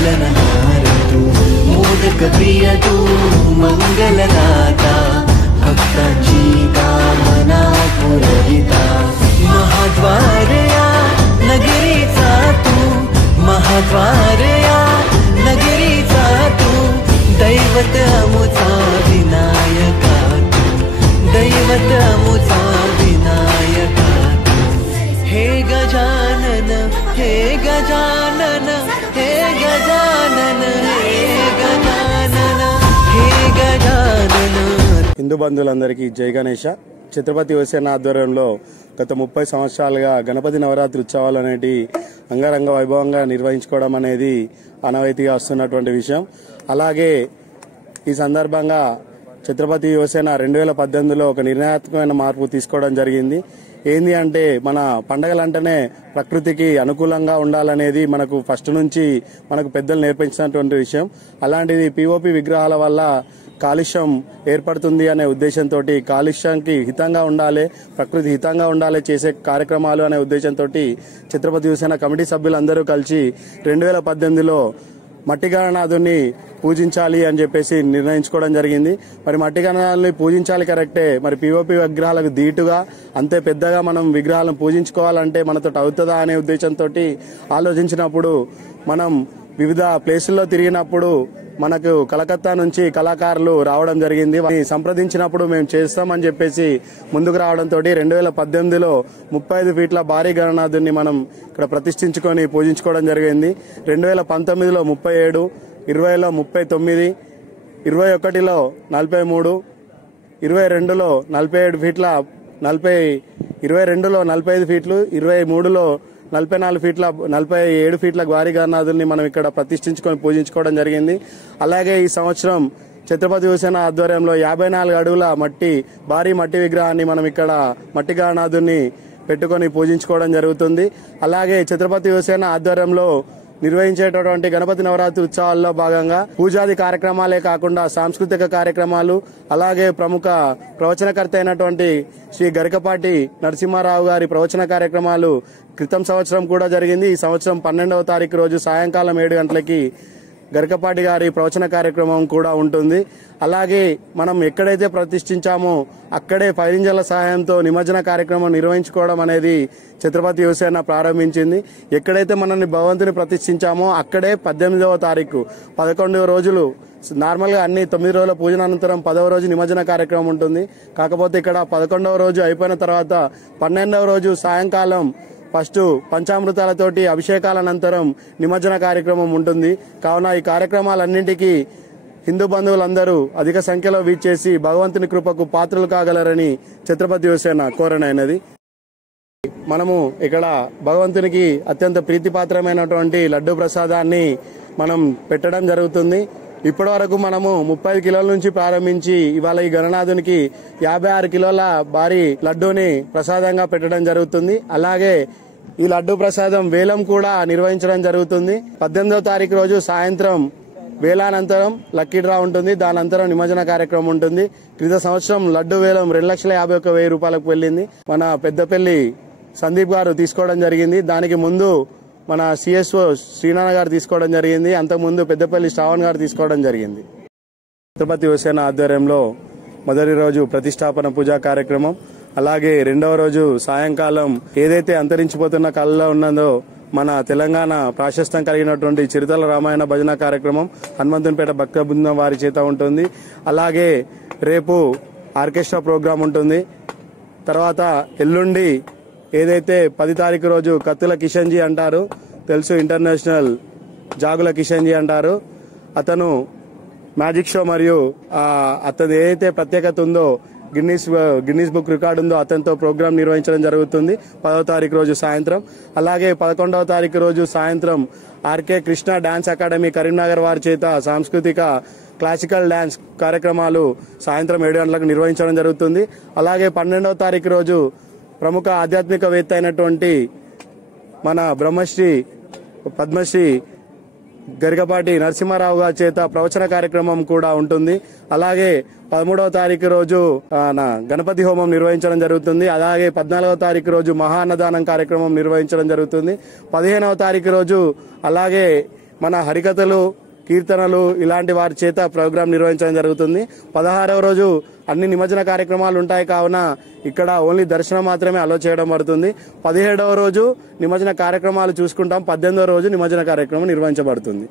पालनहार तू मोदक प्रिय तू मंगलदाता भक्तांची कामना पुरविता महाद्वार या नगरीचा तू महाद्वार या नगरीचा तू दैवत अमुचा विनायका तू दैवत अमुचा विनायका तू हे गजानन हे गजानन हे गजानन हे गजानन हे गजानन। హిందూ బంధువులందరికీ జై గణేష। ఛత్రపతి యువసేన ఆధ్వర్యంలో గత 30 సంవత్సరాలుగా గణపతి నవరాత్రి ఉత్సవాలు అనేటి అంగరంగ వైభవంగా నిర్వహించుకోవడం అనేది ఆనవాయితీగా వస్తున్నటువంటి విషయం। అలాగే ఈ సందర్భంగా ఛత్రపతి యువసేన 2018లో ఒక నిర్ణయాత్మకమైన మార్పు తీసుకోవడం జరిగింది। ఏంది అంటే మన పండగలంటేనే ప్రకృతికి అనుకూలంగా ఉండాలనేది మనకు ఫస్ట్ నుంచి మనకు పెద్దలు నేర్పించినటువంటి విషయం। అలాంటిది పిఓపి విగ్రహాల వల్ల కాలుష్యం ఏర్పడుతుంది అనే ఉద్దేశంతో కాలుష్యానికి హితంగా ఉండాలి, ప్రకృతి హితంగా ఉండాలి చేసే కార్యక్రమాలు అనే ఉద్దేశంతో ఛత్రపతి యువసేన కమిటీ సభ్యులందరూ కలిసి 2018లో మట్టి గణనాథుని పూజించాలి అని చెప్పేసి నిర్ణయించుకోవడం జరిగింది। మరి మట్టి గణనాథుని పూజించాలి కరెక్టే, మరి పిఓపి విగ్రహాలకు ధీటుగా అంతే పెద్దగా మనం విగ్రహాలను పూజించుకోవాలంటే మనతో అవుతుందా అనే ఉద్దేశంతో ఆలోచించినప్పుడు మనం వివిధ ప్లేసుల్లో తిరిగినప్పుడు మనకు కలకత్తా నుంచి కళాకారులు రావడం జరిగింది। సంప్రదించినప్పుడు మేము చేస్తామని చెప్పేసి ముందుకు రావడంతో 2018లో 35 ఫీట్ల భారీ గణనాథుని మనం ఇక్కడ ప్రతిష్ఠించుకొని పూజించుకోవడం జరిగింది। 2019లో 37, 20లో 39, 21లో 43, 22లో 47 ఫీట్ల 22లో 45 ఫీట్లు, 23లో 44 ఫీట్ల 47 ఫీట్ల భారీ గణనాథుల్ని మనం ఇక్కడ ప్రతిష్ఠించుకొని పూజించుకోవడం జరిగింది। అలాగే ఈ సంవత్సరం ఛత్రపతి యువసేన ఆధ్వర్యంలో 54 అడుగుల భారీ మట్టి విగ్రహాన్ని మనం ఇక్కడ మట్టి గణనాథుని పెట్టుకొని పూజించుకోవడం జరుగుతుంది। అలాగే ఛత్రపతి యువసేన ఆధ్వర్యంలో నిర్వహించేటటువంటి గణపతి నవరాత్రి ఉత్సవాల్లో భాగంగా పూజాది కార్యక్రమాలే కాకుండా సాంస్కృతిక కార్యక్రమాలు, అలాగే ప్రముఖ ప్రవచనకర్త అయినటువంటి శ్రీ గరికపాటి నరసింహారావు గారి ప్రవచన కార్యక్రమాలు క్రితం సంవత్సరం కూడా జరిగింది। ఈ సంవత్సరం 12వ తారీఖు రోజు సాయంకాలం 7 గంటలకి గరికపాటి గారి ప్రవచన కార్యక్రమం కూడా ఉంటుంది। అలాగే మనం ఎక్కడైతే ప్రతిష్ఠించామో అక్కడే ఫైర్ ఇంజన్ల సహాయంతో నిమజ్జన కార్యక్రమం నిర్వహించుకోవడం అనేది ఛత్రపతి యువసేన ప్రారంభించింది। ఎక్కడైతే మనల్ని భగవంతుని ప్రతిష్ఠించామో అక్కడే 18వ తారీఖు 11 రోజులు నార్మల్గా అన్ని 9 రోజుల పూజన అనంతరం 10వ రోజు నిమజ్జన కార్యక్రమం ఉంటుంది। కాకపోతే ఇక్కడ 11వ రోజు అయిపోయిన తర్వాత 12వ రోజు సాయంకాలం ఫస్ట్ పంచామృతాలతోటి అభిషేకాల అనంతరం నిమజ్జన కార్యక్రమం ఉంటుంది। కావున ఈ కార్యక్రమాలన్నింటికీ హిందూ బంధువులందరూ అధిక సంఖ్యలో వీచేసి భగవంతుని కృపకు పాత్రలు కాగలరని ఛత్రపతి యువసేన కోరనైనది। మనము ఇక్కడ భగవంతునికి అత్యంత ప్రీతిపాత్రమైనటువంటి లడ్డూ ప్రసాదాన్ని మనం పెట్టడం జరుగుతుంది। ఇప్పటి వరకు మనము 30 కిలోల నుంచి ప్రారంభించి ఇవాళ ఈ గణనాథునికి 56 కిలోల భారీ లడ్డూని ప్రసాదంగా పెట్టడం జరుగుతుంది। అలాగే ఈ లడ్డూ ప్రసాదం వేలం కూడా నిర్వహించడం జరుగుతుంది। 18వ తారీఖు రోజు సాయంత్రం వేలానంతరం లక్కీ డ్రా ఉంటుంది, దానంతరం నిమజ్జన కార్యక్రమం ఉంటుంది। క్రిత సంవత్సరం లడ్డూ వేలం 2,51,000 రూపాయలకు వెళ్ళింది। మన పెద్దపల్లి సందీప్ గారు తీసుకోవడం జరిగింది। దానికి ముందు మన సిఎస్ఓ శ్రీనారాయణ గారు తీసుకోవడం జరిగింది, అంతకుముందు పెద్దపల్లి శ్రావణ్ గారు తీసుకోవడం జరిగింది। ఛత్రపతి యువసేన ఆధ్వర్యంలో మొదటి రోజు ప్రతిష్టాపన పూజా కార్యక్రమం, అలాగే రెండవ రోజు సాయంకాలం ఏదైతే అంతరించిపోతున్న కళలో ఉన్నదో మన తెలంగాణ ప్రాశస్త్యం కలిగినటువంటి చిరుతల రామాయణ భజన కార్యక్రమం హనుమంతునిపేట భక్త బృందం వారి చేత ఉంటుంది। అలాగే రేపు ఆర్కెస్ట్రా ప్రోగ్రాం ఉంటుంది। తర్వాత ఎల్లుండి ఏదైతే 10 తారీఖు రోజు కత్తుల కిషన్ జీ అంటారు, తెలుసు, ఇంటర్నేషనల్ జాగుల కిషన్ జీ అంటారు, అతను మ్యాజిక్ షో మరియు అతను ఏదైతే ప్రత్యేకత ఉందో గిన్నీస్ బుక్ రికార్డు ఉందో అతనితో ప్రోగ్రాం నిర్వహించడం జరుగుతుంది 10వ తారీఖు రోజు సాయంత్రం। అలాగే 11వ తారీఖు రోజు సాయంత్రం RK Krishna dance academy Karimnagar వారి చేత సాంస్కృతిక క్లాసికల్ డాన్స్ కార్యక్రమాలు సాయంత్రం 7 గంటలకు నిర్వహించడం జరుగుతుంది। అలాగే 12వ తారీఖు రోజు ప్రముఖ ఆధ్యాత్మికవేత్త అయినటువంటి మన బ్రహ్మశ్రీ పద్మశ్రీ గరికపాటి నరసింహారావు గారి చేత ప్రవచన కార్యక్రమం కూడా ఉంటుంది। అలాగే 13వ తారీఖు రోజు గణపతి హోమం నిర్వహించడం జరుగుతుంది। అలాగే 14వ తారీఖు రోజు మహా అన్నదానం కార్యక్రమం నిర్వహించడం జరుగుతుంది। 15వ తారీఖు రోజు అలాగే మన హరికథలు, కీర్తనలు ఇలాంటి వారి చేత ప్రోగ్రాం నిర్వహించడం జరుగుతుంది. 16వ రోజు అన్ని నిమజ్జన కార్యక్రమాలు ఉంటాయి కావున ఇక్కడ ఓన్లీ దర్శనం మాత్రమే అలో చేయడం పడుతుంది. 17వ రోజు నిమజ్జన కార్యక్రమాలు చూసుకుంటాం. 18వ రోజు నిమజ్జన కార్యక్రమం నిర్వహించబడుతుంది.